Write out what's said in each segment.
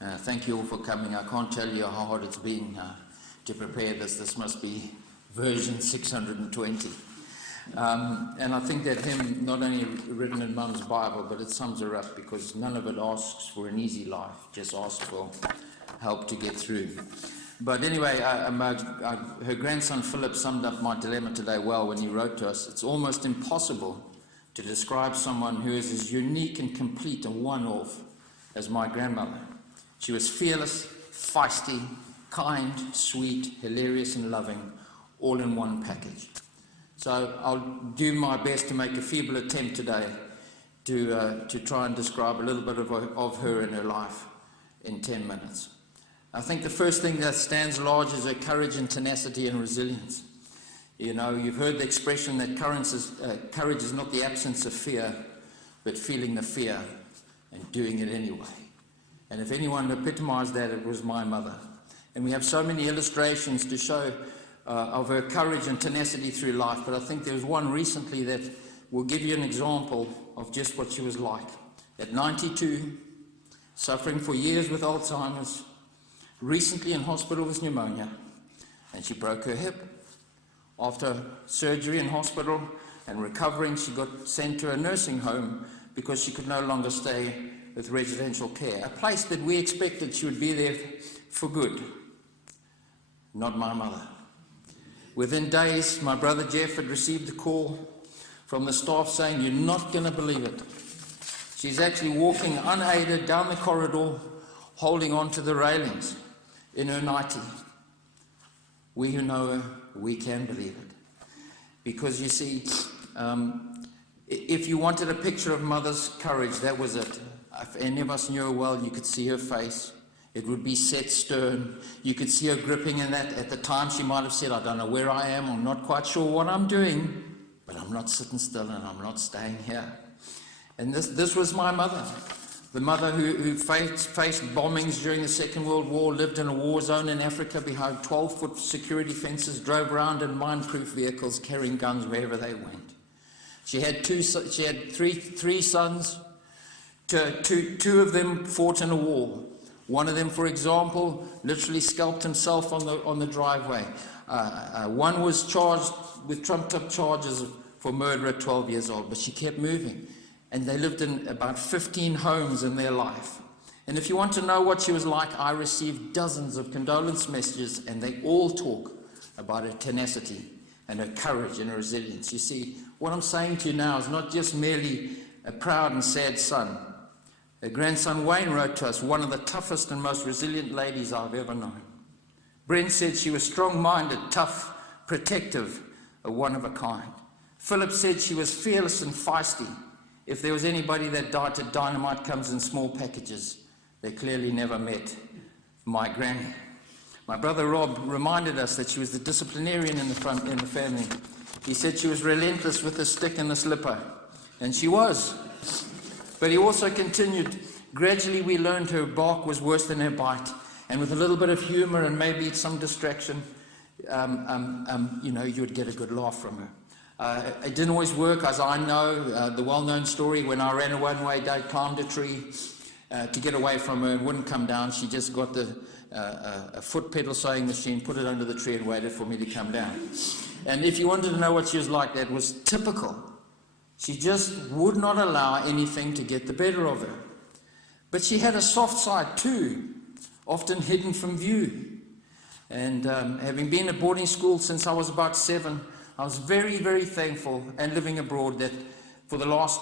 Thank you all for coming. I can't tell you how hard it's been to prepare this. This must be version 620. And I think that hymn not only written in Mum's Bible, but it sums her up, because none of it asks for an easy life, just asks for help to get through. But anyway, her grandson Philip summed up my dilemma today well when he wrote to us. It's almost impossible to describe someone who is as unique and complete and one-off as my grandmother. She was fearless, feisty, kind, sweet, hilarious and loving, all in one package. So I'll do my best to make a feeble attempt today to try and describe a little bit of her and her life in 10 minutes. I think the first thing that stands large is her courage and tenacity and resilience. You know, you've heard the expression that courage is not the absence of fear, but feeling the fear and doing it anyway. And if anyone epitomized that, it was my mother. And we have so many illustrations to show of her courage and tenacity through life, but I think there was one recently that will give you an example of just what she was like. At 92, suffering for years with Alzheimer's, recently in hospital with pneumonia, and she broke her hip. After surgery in hospital and recovering, she got sent to a nursing home because she could no longer stay with residential care, a place that we expected she would be there for good. Not my mother. Within days, my brother Jeff had received a call from the staff saying, "You're not going to believe it. She's actually walking unaided down the corridor, holding on to the railings in her 90. We who know her, we can believe it. Because you see, if you wanted a picture of mother's courage, that was it. If any of us knew her well, you could see her face. It would be set stern. You could see her gripping in that. At the time, she might have said, "I don't know where I am. I'm not quite sure what I'm doing, but I'm not sitting still and I'm not staying here." And this was my mother. The mother who faced bombings during the Second World War, lived in a war zone in Africa behind 12-foot security fences, drove around in mine-proof vehicles carrying guns wherever they went. She had three sons. Two of them fought in a war. One of them, for example, literally scalped himself on the driveway. One was charged with trumped-up charges for murder at 12 years old, but she kept moving. And they lived in about 15 homes in their life. And if you want to know what she was like, I received dozens of condolence messages, and they all talk about her tenacity and her courage and her resilience. You see, what I'm saying to you now is not just merely a proud and sad son. Her grandson Wayne wrote to us, "One of the toughest and most resilient ladies I've ever known." Brent said she was strong-minded, tough, protective, one of a kind. Philip said she was fearless and feisty. If there was anybody that doubted dynamite comes in small packages, they clearly never met my granny. My brother Rob reminded us that she was the disciplinarian in the family. He said she was relentless with the stick and the slipper, and she was. But he also continued, gradually we learned her bark was worse than her bite, and with a little bit of humor and maybe some distraction, you would get a good laugh from her. It didn't always work, as I know, the well-known story when I ran a one-way day, climbed a tree to get away from her and wouldn't come down. She just got a foot pedal sewing machine, put it under the tree and waited for me to come down. And if you wanted to know what she was like, that was typical. She just would not allow anything to get the better of her. But she had a soft side too, often hidden from view. And having been at boarding school since I was about 7, I was very, very thankful, and living abroad, that for the last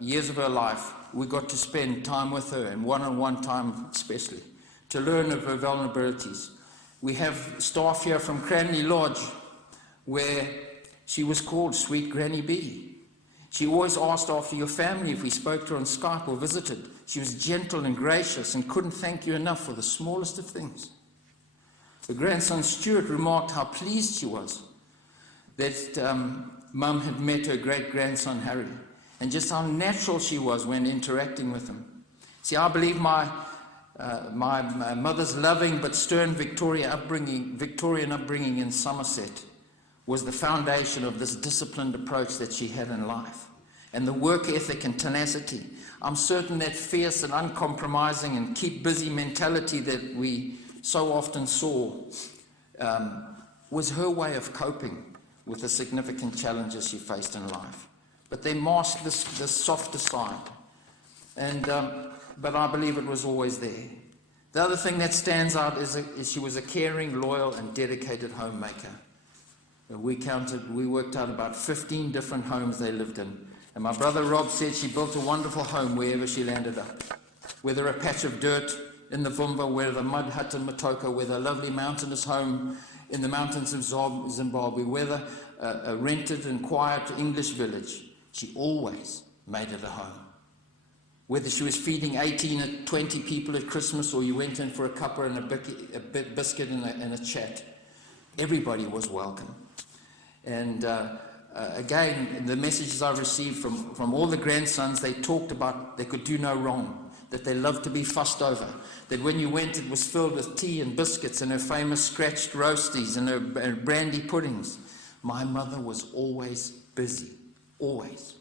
years of her life, we got to spend time with her, and one-on-one time especially, to learn of her vulnerabilities. We have staff here from Cranley Lodge, where she was called Sweet Granny B. She always asked after your family if we spoke to her on Skype or visited. She was gentle and gracious and couldn't thank you enough for the smallest of things. Her grandson Stuart remarked how pleased she was that Mum had met her great-grandson Harry, and just how natural she was when interacting with him. See, I believe my mother's loving but stern Victorian upbringing in Somerset was the foundation of this disciplined approach that she had in life. and the work ethic and tenacity. I'm certain that fierce and uncompromising and keep busy mentality that we so often saw was her way of coping with the significant challenges she faced in life. But they masked this softer side, but I believe it was always there. The other thing that stands out is she was a caring, loyal, and dedicated homemaker. We worked out about 15 different homes they lived in. And my brother Rob said she built a wonderful home wherever she landed up. Whether a patch of dirt in the Vumba, whether a mud hut in Matoka, whether a lovely mountainous home in the mountains of Zimbabwe, whether a rented and quiet English village, she always made it a home. Whether she was feeding 18 or 20 people at Christmas, or you went in for a cuppa and a biscuit and a chat, everybody was welcome. And again, the messages I received from all the grandsons, they talked about they could do no wrong, that they loved to be fussed over, that when you went it was filled with tea and biscuits and her famous scratched roasties and her brandy puddings. My mother was always busy, always.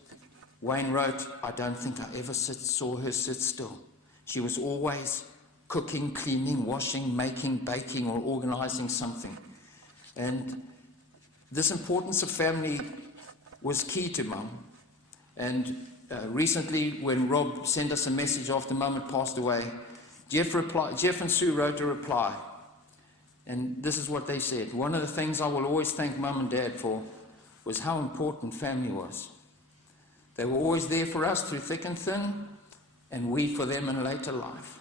Wayne wrote, I don't think I ever saw her sit still. She was always cooking, cleaning, washing, making, baking, or organizing something. And this importance of family was key to Mum. And recently, when Rob sent us a message after Mum had passed away, Jeff and Sue wrote a reply. And this is what they said. One of the things I will always thank Mum and Dad for was how important family was. They were always there for us through thick and thin, and we for them in later life.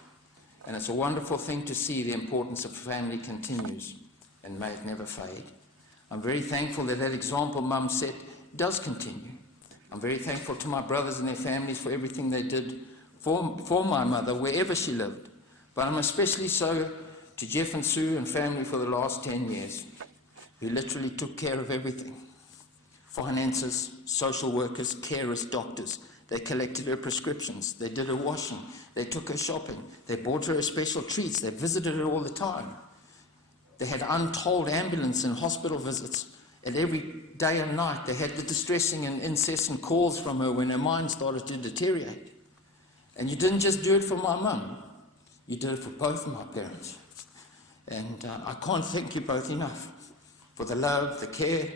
And it's a wonderful thing to see the importance of family continues, and may it never fade. I'm very thankful that example Mum set does continue. I'm very thankful to my brothers and their families for everything they did for my mother, wherever she lived. But I'm especially so to Jeff and Sue and family for the last 10 years, who literally took care of everything. Finances, social workers, carers, doctors. They collected her prescriptions. They did her washing. They took her shopping. They bought her special treats. They visited her all the time. They had untold ambulance and hospital visits. And every day and night, they had the distressing and incessant calls from her when her mind started to deteriorate. And you didn't just do it for my mum. You did it for both my parents. And I can't thank you both enough for the love, the care,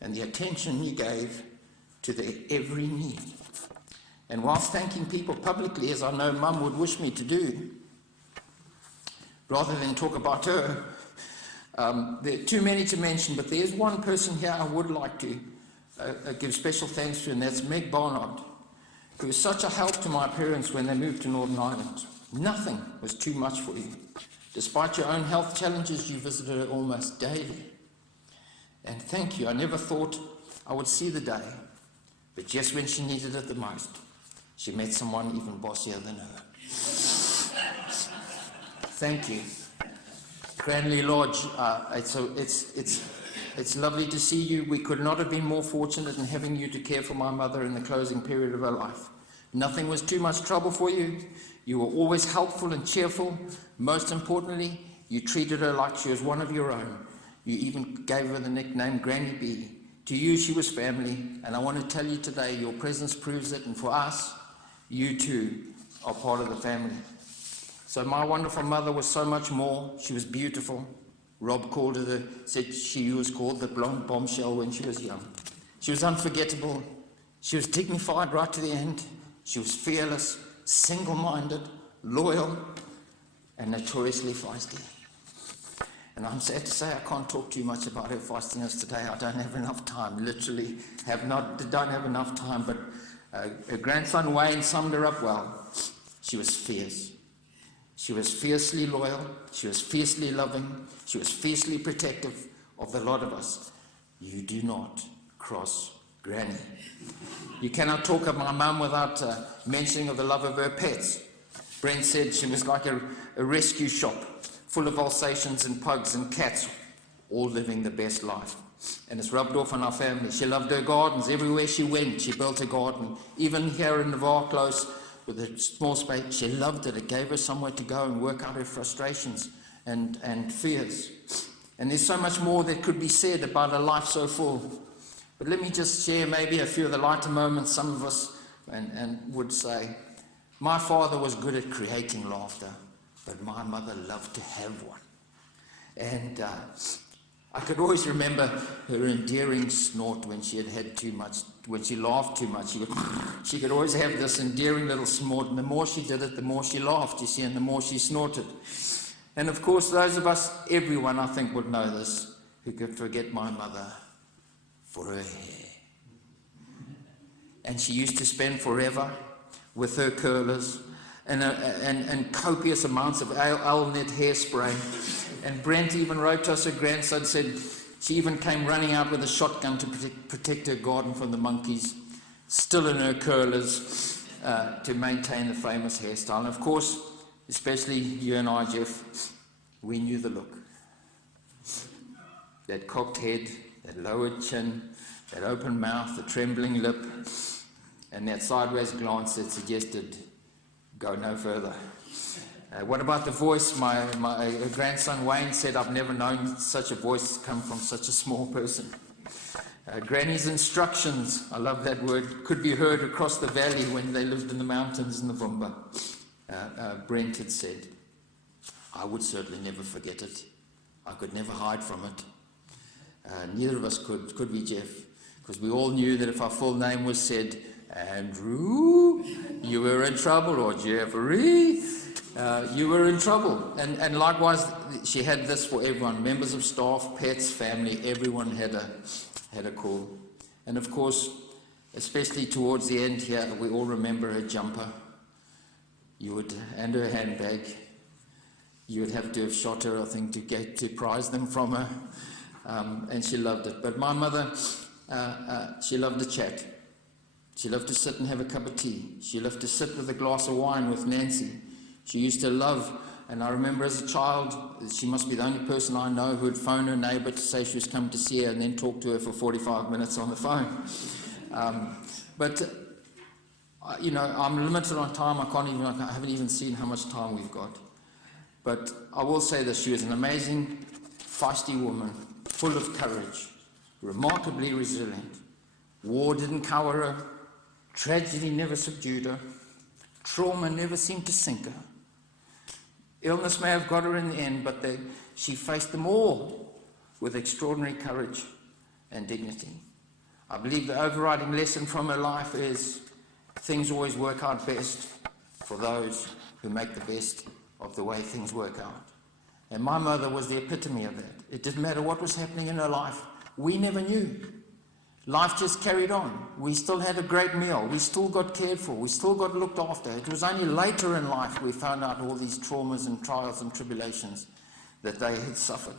and the attention you gave to their every need. And whilst thanking people publicly, as I know Mum would wish me to do, rather than talk about her, there are too many to mention, but there is one person here I would like to give special thanks to, and that's Meg Barnard, who was such a help to my parents when they moved to Northern Ireland. Nothing was too much for you. Despite your own health challenges, you visited her almost daily. And thank you. I never thought I would see the day, but just when she needed it the most, she met someone even bossier than her. Thank you. Cranley Lodge, it's lovely to see you. We could not have been more fortunate in having you to care for my mother in the closing period of her life. Nothing was too much trouble for you. You were always helpful and cheerful. Most importantly, you treated her like she was one of your own. You even gave her the nickname Granny B. To you, she was family, and I want to tell you today, your presence proves it, and for us, you too are part of the family. So my wonderful mother was so much more. She was beautiful. Rob said she was called the blonde bombshell when she was young. She was unforgettable. She was dignified right to the end. She was fearless, single-minded, loyal, and notoriously feisty. And I'm sad to say I can't talk too much about her feistiness today. I don't have enough time, literally don't have enough time, but her grandson Wayne summed her up well. She was fierce. She was fiercely loyal. She was fiercely loving. She was fiercely protective of the lot of us. You do not cross Granny. You cannot talk of my mum without mentioning of the love of her pets. Brent said she was like a rescue shop, full of Alsatians and pugs and cats, all living the best life. And it's rubbed off on our family. She loved her gardens. Everywhere she went, she built a garden. Even here in Navarre Close, with a small space, she loved it. It gave her somewhere to go and work out her frustrations and fears. And there's so much more that could be said about a life so full. But let me just share maybe a few of the lighter moments. Some of us and would say, my father was good at creating laughter, but my mother loved to have one. And I could always remember her endearing snort when she had too much, when she laughed too much. She could always have this endearing little snort, and the more she did it, the more she laughed, you see, and the more she snorted. And of course, those of us, everyone I think would know this, who could forget my mother for her hair. And she used to spend forever with her curlers and copious amounts of Alnet hairspray. And Brent even wrote to us, her grandson said she even came running out with a shotgun to protect her garden from the monkeys, still in her curlers, to maintain the famous hairstyle. And of course, especially you and I, Jeff, we knew the look. That cocked head, that lowered chin, that open mouth, the trembling lip, and that sideways glance that suggested, go no further. What about the voice? My grandson Wayne said, I've never known such a voice come from such a small person. Granny's instructions, I love that word, could be heard across the valley when they lived in the mountains in the Vumba. Brent had said, I would certainly never forget it. I could never hide from it. Neither of us could we, Jeff? Because we all knew that if our full name was said, Andrew, you were in trouble, or Jeffrey, you were in trouble. And likewise, she had this for everyone, members of staff, pets, family, everyone had a call. And of course, especially towards the end here, we all remember her jumper. And her handbag. You would have to have shot her, I think, to prize them from her. And she loved it. But my mother, she loved to chat. She loved to sit and have a cup of tea. She loved to sit with a glass of wine with Nancy. She used to love, and I remember as a child, she must be the only person I know who would phone her neighbour to say she was coming to see her and then talk to her for 45 minutes on the phone. I'm limited on time. I haven't even seen how much time we've got. But I will say this, she was an amazing, feisty woman, full of courage, remarkably resilient. War didn't cower her. Tragedy never subdued her. Trauma never seemed to sink her. Illness may have got her in the end, but she faced them all with extraordinary courage and dignity. I believe the overriding lesson from her life is things always work out best for those who make the best of the way things work out. And my mother was the epitome of that. It didn't matter what was happening in her life. We never knew. Life just carried on. We still had a great meal. We still got cared for. We still got looked after. It was only later in life we found out all these traumas and trials and tribulations that they had suffered.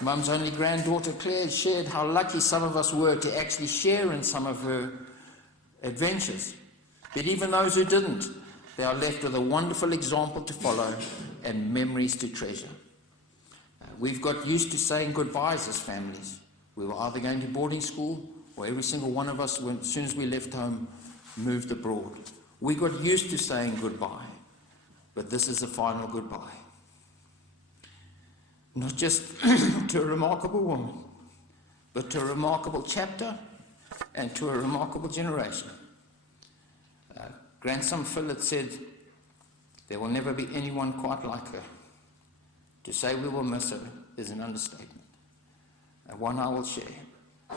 Mum's only granddaughter Claire shared how lucky some of us were to actually share in some of her adventures. But even those who didn't, they are left with a wonderful example to follow and memories to treasure. We've got used to saying goodbyes as families. We were either going to boarding school, or every single one of us, as soon as we left home, moved abroad. We got used to saying goodbye, but this is the final goodbye. Not just to a remarkable woman, but to a remarkable chapter and to a remarkable generation. Grandson Phil had said, there will never be anyone quite like her. To say we will miss her is an understatement. And one I will share.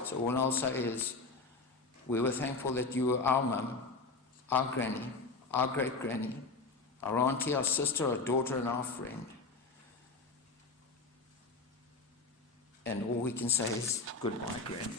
So all I'll say is, we were thankful that you were our mum, our granny, our great granny, our auntie, our sister, our daughter, and our friend. And all we can say is, goodbye, Granny.